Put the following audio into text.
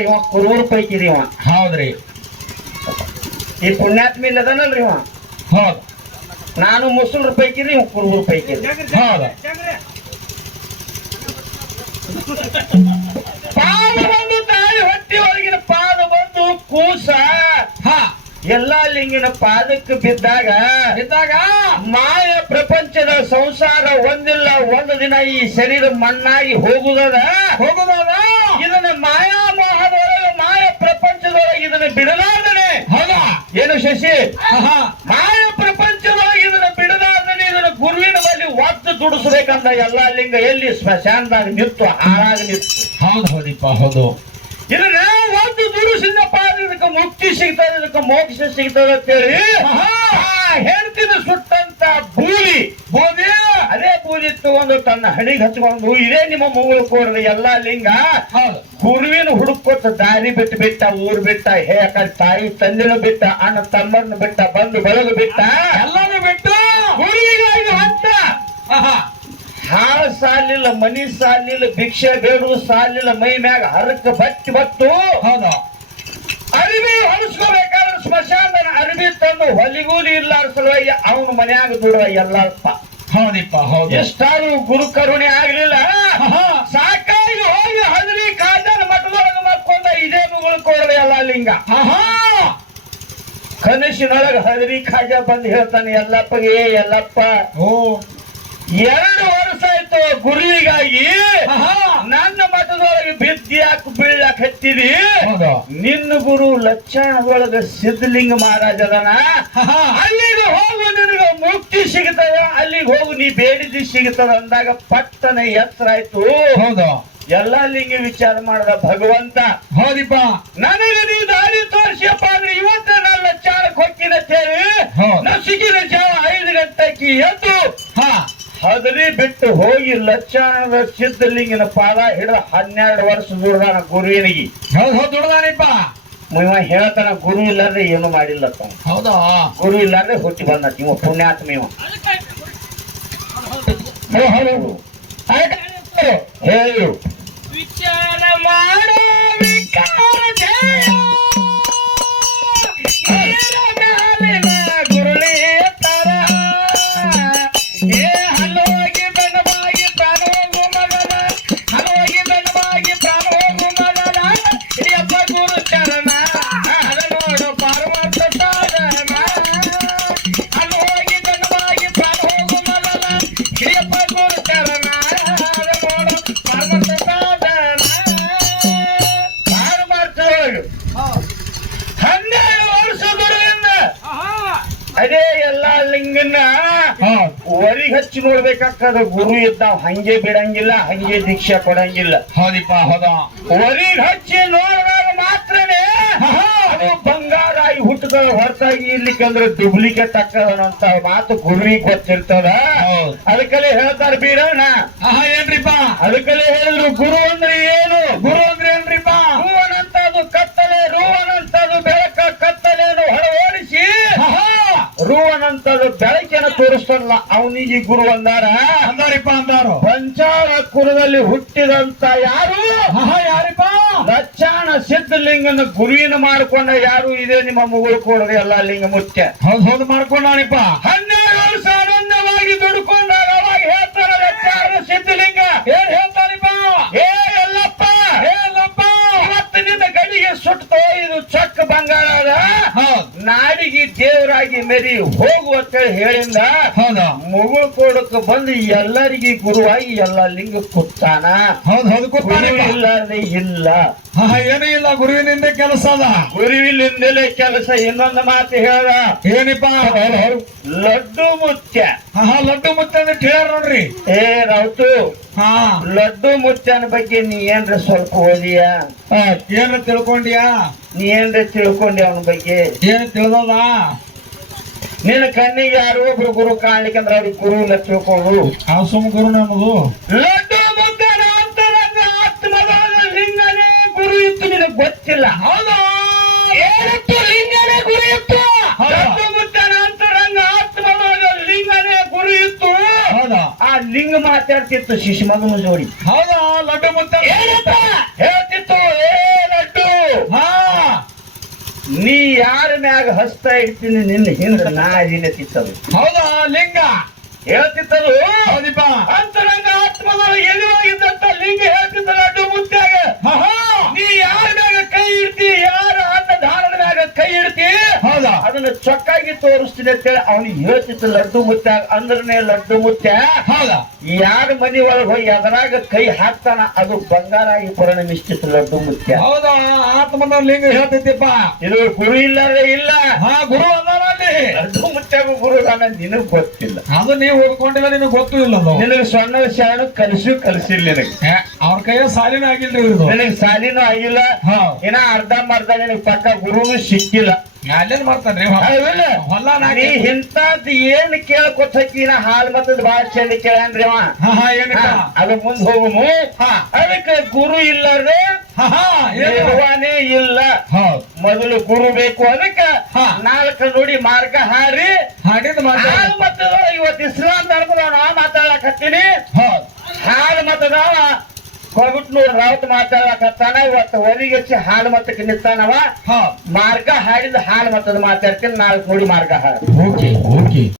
ಇವ? ಕುರುಬರ ಪೈಕಿ ರೀ ಇವ. ಹೌದ್ರಿ. ಈ ಪುಣ್ಯಾತ್ಮ ಇಲ್ಲದನಲ್ರಿ ಇವ? ಹೌದು. ನಾನು ಮುಸಲ್ರ ಪೈಕಿ ರೀ ಇವ ಕುರುಬರ ಪೈಕಿ ಹೌದು. ಪಾದ ಬಂದು ತಾಯಿ ಹೊಟ್ಟಿ ಒಳಗಿನ ಪಾದ ಬಂದು ಕೂಸ. ಹಾ. ಎಲ್ಲಾ ಲಿಂಗಿನ ಪಾದಕ್ಕೆ ಬಿದ್ದಾಗ ಬಿದ್ದಾಗ ಮಾಯ ಪ್ರಪಂಚದ ಸಂಸಾರ ಒಂದಿಲ್ಲ ಒಂದು ದಿನ ಈ ಶರೀರ ಮಣ್ಣಾಗಿ ಹೋಗುದದ. ಹೋಗುದಾದ ಇದನ್ನ ಮಾಯಾ ಮೋಹದೊಳಗೆ ಮಾಯ ಪ್ರಪಂಚದೊಳಗೆ ಇದನ್ನ ಬಿಡಲಾರ್ದನೆ ಹೌದಾ ಏನು ಶಶಿ? ಮಾಯ ಪ್ರಪಂಚದೊಳಗೆ ಇದನ್ನ ನೀನು ಇದನ್ನ ಗುರುವಿನ ಬಳಿ ಒತ್ತು ದುಡಿಸ್ಬೇಕಂದ ಎಲ್ಲಾ ಲಿಂಗ ಎಲ್ಲಿ ಸ್ಮಶಾನದಾಗ ನಿಂತು ಹಾಳಾಗ ನಿಂತು. ಹೌದು ಹೌದಿಪ್ಪ ಹೌದು. ಇದನ್ನ ಒಂದು ದುಡಿಸಿದಪ್ಪ ಇದಕ್ಕೆ ಮುಕ್ತಿ ಸಿಗ್ತದೆ ಇದಕ್ಕೆ ಮೋಕ್ಷ ಸಿಗ್ತದೆ ಅಂತೇಳಿ. ತನ್ನ ಹಣಿಗೆ ಹಚ್ಕೊಂಡು ಇದೇ ನಿಮ್ಮ ಮುಗುಳು ಕೋರದ ಎಲ್ಲಾ ಲಿಂಗ. ಹೌದು. ಗುರುವಿನ ಹುಡುಕೋತ ದಾರಿ ಬಿಟ್ಟು ಬಿಟ್ಟ ಊರ್ ಬಿಟ್ಟ ಹೇ ತಾಯಿ ತಂದಿನ ಬಿಟ್ಟ ಅಣ್ಣ ತಮ್ಮನ್ನು ಬಿಟ್ಟ ಬಂದು ಬೆಳಗು ಬಿಟ್ಟ. ಎಲ್ಲಾನು ಬಿಟ್ಟು. ಗುರುವಿಗಾಗಿ ಹಂತ. ಹಾಳ ಸಾಲಿಲ್ಲ ಮನಿ ಸಾಲಿಲ್ಲ ಭಿಕ್ಷೆ ಬೇಡು ಸಾಲಿಲ್ಲ ಮೈ ಮ್ಯಾಗ ಹರಕ ಬಚ್ಚಿ ಬತ್ತು. ಹೌದು. ಅರಿವಿ ಹೊಲಿಸ್ಕೋಬೇಕಾದ್ರೆ ಸ್ಮಶಾನ ಅರಿವಿ ತಂದು ಹೊಲಿಗೂಲಿ ಇಲ್ಲ ಸಲುವಾಗಿ ಅವನ ಮನ್ಯಾಗ ದೂರ ಎಲ್ಲಪ್ಪ ಹೌದಿಪ್ಪ ಹೌದು. ಎಷ್ಟಾರು ಗುರು ಕರುಣೆ ಆಗ್ಲಿಲ್ಲ. ಸಾಕಾಗಿ ಹೋಗಿ ಹದರಿ ಕಾಜನ ಮಠದೊಳಗೆ ಮಕ್ಕೊಂಡ ಇದೇ ಮುಗುಳು ಕೊಡದೆ ಎಲ್ಲ ಲಿಂಗ. ಕನಸಿನೊಳಗೆ ಹದರಿ ಖಾಜ ಬಂದು ಹೇಳ್ತಾನೆ ಎಲ್ಲಪ್ಪಗೆ ಏ ಎಲ್ಲಪ್ಪ. ಓ. ಎರಡು ವರ್ಷ ಆಯ್ತು ಗುರುವಿಗಾಗಿ. ನನ್ನ ಮಠದೊಳಗೆ ಬಿದ್ದ್ಯಾಕ್ ಬೀಳಾಕ ಹತ್ತಿದಿ. ನಿನ್ನ ಗುರು ಲಕ್ಷಣದೊಳಗ ಸಿದ್ಧಲಿಂಗ ಮಹಾರಾಜ ಅದನ ಆಹಾ. ಅಲ್ಲಿಗೆ ಹೋಗು ನಿನಗ ಮುಕ್ತಿ ಸಿಗ್ತದ ಅಲ್ಲಿಗೆ ಹೋಗು ನೀ ಬೇಡಿದ್ದು ಸಿಗ್ತದ ಅಂದಾಗ ಪಟ್ಟನೆ ಎತ್ತರ ಆಯ್ತು. ಹೌದು. ಎಲ್ಲಾ ಲಿಂಗ ವಿಚಾರ ಮಾಡದ ಭಗವಂತ. ಹೌದಿಪ್ಪ. ನನಗೆ ನೀ ದಾರಿ ತೋರಿಸಿಯಪ್ಪ ಅಂದ್ರೆ ಇವತ್ತ ನನ್ನ ಚಾರಕ್ಕೆ ಹೊಕ್ಕಿನ ತೇರಿ. ನಸಿಗಿನ ಜಾವ ಐದು ಗಂಟೆಗೆ ಎದ್ದು ಹಾ. ಹದಲಿ ಬಿಟ್ಟು ಹೋಗಿ ಲಕ್ಷಣದ ಸಿದ್ಧಲಿಂಗಿನ ಪಾದ ಹಿಡಿದ ಹನ್ನೆರಡು ವರ್ಷ ದುಡ್ದಾನ ಗುರುವಿನಿಗೆ. ಹೌದು ದುಡ್ದಾನಿಪ್ಪ ಇವ ಹೇಳ್ತಾನ ಗುರು ಇಲ್ಲಾರ್ದೆ ಏನು ಮಾಡಿಲ್ಲ ತಾವ ಹೌದಾ ಗುರು ಇಲ್ಲಾರ್ದೆ ಹುಟ್ಟಿ ಬಂದ ಇವ ಪುಣ್ಯಾತ್ಮ ಇವ ಹೋ, ಹೌದು. ಅದಕ್ಕೆ ಹೇಳು ಲಿಂಗನ್ನ ಒರಿ ಹಚ್ಚಿ ನೋಡ್ಬೇಕಾಗ್ತದ. ಗುರು ಇದ್ದಾವ. ಹಂಗೆ ಬಿಡಂಗಿಲ್ಲ ಹಂಗೆ ದೀಕ್ಷೆ ಕೊಡಂಗಿಲ್ಲ. ಹೌದಿಪ್ಪ ಹೌದ? ಒರಿ ಹಚ್ಚಿ ನೋಡಿದಾಗ ಮಾತ್ರನೇ ಅದು ಬಂಗಾರ ಆಗಿ ಹುಟ್ಟದ ಹೊರತಾಗಿ ಇರ್ಲಿಕ್ಕಂದ್ರೆ ಡುಪ್ಲಿಕೇಟ್ ಅಂತ ಮಾತು ಗುರುವಿಗೆ ಗೊತ್ತಿರ್ತದ. ಅದಕ್ಕಲ್ಲೇ ಹೇಳ್ತಾರ ಬೀರಣ್ಣ. ಏನ್ರಿಪ್ಪ? ಅದಕ್ಕಲ್ಲೇ ಹೇಳಿದ್ರು ಗುರು ಅಂದ್ರೆ ಏನು ಗುರು ಅಂದ್ರೆ ಏನ್ರಿಪ್ಪ ರೂವನಂತದು ಕತ್ತಲೆ ರೂವನಂತದು ಬೆಳಕ ಕತ್ತಲೆಯನ್ನು ಹೊರವೋಡಿಸಿ ಆಹಾ ರೂವನಂತದು ಬೆಳಕಿನ ತೋರಿಸ್ತಾರಲ್ಲ ಅವನಿಗೆ ಗುರು ಅಂದಾರ? ಅಂದಾರಿಪ್ಪ ಅಂದಾರು. ಪಂಚಾಳ ಕುಲದಲ್ಲಿ ಹುಟ್ಟಿದಂತ ಯಾರು? ಯಾರಿಪ್ಪ? ಲಕ್ಷಾಣ ಸಿದ್ಧಲಿಂಗನ ಗುರುವಿನ ಮಾಡ್ಕೊಂಡ ಯಾರು? ಇದೆ ನಿಮ್ಮ ಮುಗುಳು ಕೊಡದೆ ಎಲ್ಲ ಲಿಂಗ ಮುಖ್ಯ. ಹೌದು ಹೌದು ಮಾಡ್ಕೊಂಡಾನಿಪ್ಪ ಹನ್ನೆರಡು ಸಾಮಾನ್ಯವಾಗಿ ದುಡ್ಕೊಂಡಾಗ ಅವಾಗ ಹೇಳ್ತಾರ ಲಕ್ಷಾಣ ಸಿದ್ಧಲಿಂಗ. ಏನ್ ನಾಡಿಗೆ ದೇವರಾಗಿ ಮೆರಿ ಹೋಗು ಅಂತೇಳಿ ಹೇಳಿಂದ ಹೌದು? ಮುಗುಳು ಕೋಡಕ್ಕೆ ಬಂದು ಎಲ್ಲರಿಗೆ ಗುರುವಾಗಿ ಎಲ್ಲ ಲಿಂಗ ಕುತ್ತಾನ ಇಲ್ಲ. ಆಹಾ ಏನೂ ಇಲ್ಲ ಗುರುವಿನಿಂದ ಕೆಲಸ ಅದ. ಗುರುವಿನಿಂದಲೇ ಕೆಲಸ ಇನ್ನೊಂದು ಮಾತು ಹೇಳ. ಏನಿಪ್ಪ? ಲಡ್ಡು ಮುತ್ಯ ಲಡ್ಡು ಮುತ್ತೆ ಅಂತ ಹೇಳ್ಯಾರ ನೋಡ್ರಿ. ಏನಾಯ್ತು ಲಡ್ಡು ಮುಚ್ಚನ ಬಗ್ಗೆ ನೀ ಏನ್ರ ಸ್ವಲ್ಪ ಓದಿಯಾ? ಏನ್ರ ತಿಳ್ಕೊಂಡಿಯಾ? ನೀ ಏನ್ರ ತಿಳ್ಕೊಂಡಿ ಅವನ ಬಗ್ಗೆ? ಏನ್ ತಿಳ್ದದ? ನಿನ್ನ ಕಣ್ಣಿಗೆ ಯಾರು ಒಬ್ರು ಗುರು ಕಾಣ್ಲಿಕ್ಕೆ ಅಂದ್ರೆ ಅವ್ರಿಗೆ ಗುರು ಇಲ್ಲ ತಿಳ್ಕೊಳ್ಳು ಆ ಸುಮ್ ಗುರು ಅನ್ನೋದು ಲಡ್ಡು ಮುಚ್ಚನ ಅಂತರಂಗ ಆತ್ಮದ ಲಿಂಗನೇ ಗುರು ಇತ್ತು ನಿನಗೆ ಗೊತ್ತಿಲ್ಲ. ಹೌದು? ಲಿಂಗ ಮಾತಾಡ್ತಿತ್ತು ಶಿಶುಮಗನ ಜೋಡಿ. ಹೌದಾ ಲಡ್ಡು ಮುಂತ ಹೇಳ್ತಿತ್ತು. ಏ ಲಡ್ಡು! ಹಾ. ನೀ ಯಾರ ಮ್ಯಾಗ ಹಸ್ತಾ ಇಡ್ತೀನಿ ನಿನ್ನ ಹಿಂದ ನಾ ತಿತ್ತದು. ಹೌದಾ ಲಿಂಗ? ಹೇಳ್ತಿತ್ತದು. ಅಂತ ತೋರಿಸ್ತೀನಿ ಅಂತೇಳಿ ಅವನಿಗೆ ಹೇಳ್ತಿತ್ತು ಲಡ್ಡು ಮುತ್ತ ಅಂದ್ರನೇ ಲಡ್ಡು ಮುತ್ತ ಹೌದಾ? ಯಾರ ಮನಿ ಒಳಗೆ ಹೋಗಿ ಅದರಾಗ ಕೈ ಹಾಕ್ತಾನ ಅದು ಬಂಗಾರ ಆಗಿ ಪರಿಣಮಿಸ್ತಿತ್ತು ಲಡ್ಡು ಮುತ್ಯ ಹೌದಾ? ಆತ್ಮನ ಲಿಂಗ ಹೇಳ್ತೈತಿಪ್ಪ ಇದು ಗುರು ಇಲ್ಲ ಇಲ್ಲ. ಹಾ ಗುರು ಅದಾನ ಅಲ್ಲಿ. ಲಡ್ಡು ಮುತ್ತಾಗು ಗುರು ಅದಾನ ನಿನಗ್ ಗೊತ್ತಿಲ್ಲ. ಅದು ನೀವು ಓದ್ಕೊಂಡಿಲ್ಲ ನಿನಗೆ ಗೊತ್ತೂ ಇಲ್ಲ ನಿನಗೆ ಸಣ್ಣ ಶಾಣು ಕಲಿಸು ಕಲಿಸಿಲ್ಲ ನಿನಗೆ. ಅವ್ರ ಕೈಯ ಸಾಲಿನ ಆಗಿಲ್ಲ ನಿನಗೆ ಸಾಲಿನೂ ಆಗಿಲ್ಲ. ಹಾ. ಇನ್ನ ಅರ್ಧ ಮರ್ಧ ನಿನಗೆ ಪಕ್ಕ ಗುರುನು ಸಿಕ್ಕಿಲ್ಲ. ಅಲ್ಲೇನ್ ಮಾಡ್ತಾನ್ರಿ ಹೌದಿಲ್ಲ? ಹೊಲ ನೀ ನಾಟಿ ಇಂಥದ್ ಏನ್ ಕೇಳ್ಕೊತಕ್ಕಿನ ಹಾಲ್ ಮತ್ತದ ಬಾಳ ಚಂದ ಕೇಳನ್ರಿ ಅವ. ಅದು ಮುಂದ್ ಹೋಗುನು ಹಾ. ಅದಕ್ಕೆ ಗುರು ಇಲ್ಲದೆ ಹಾ ಹಾ ಏನು ನಿರ್ವಹಣೆ ಇಲ್ಲ. ಹೌದ್. ಮೊದಲು ಗುರು ಬೇಕು ಅದಕ್ಕೆ ಹಾ. ನಾಲ್ಕು ನೋಡಿ ಮಾರ್ಗ ಹಾರಿ ಹಾಡಿದ ಮಾತಾಡ ಹಾಲ್ ಮತದ ಇವತ್ತು ಇಸ್ಲಾಂ ಧರ್ಮದ ನಾ ಮಾತಾಡಕತ್ತೀನಿ ಹಾಲ್ ಮತದವ ಕೊಗಟ್ನೂರ್ ರಾವತ್ ಮಾತಾಡಕತ್ತಾನ ಇವತ್ತು ಹೊರಗೆ ಹಚ್ಚಿ ಹಾಲು ಮತ್ತಕ್ಕೆ ನಿಂತಾನವ. ಹೌದ್ ಮಾರ್ಗ ಹಾಡಿದ ಹಾಲು ಮತ್ತದ ಮಾತಾಡ್ತೀನಿ ನಾಲ್ಕು ನೋಡಿ ಮಾರ್ಗ ಹಾಡಿ. Okay okay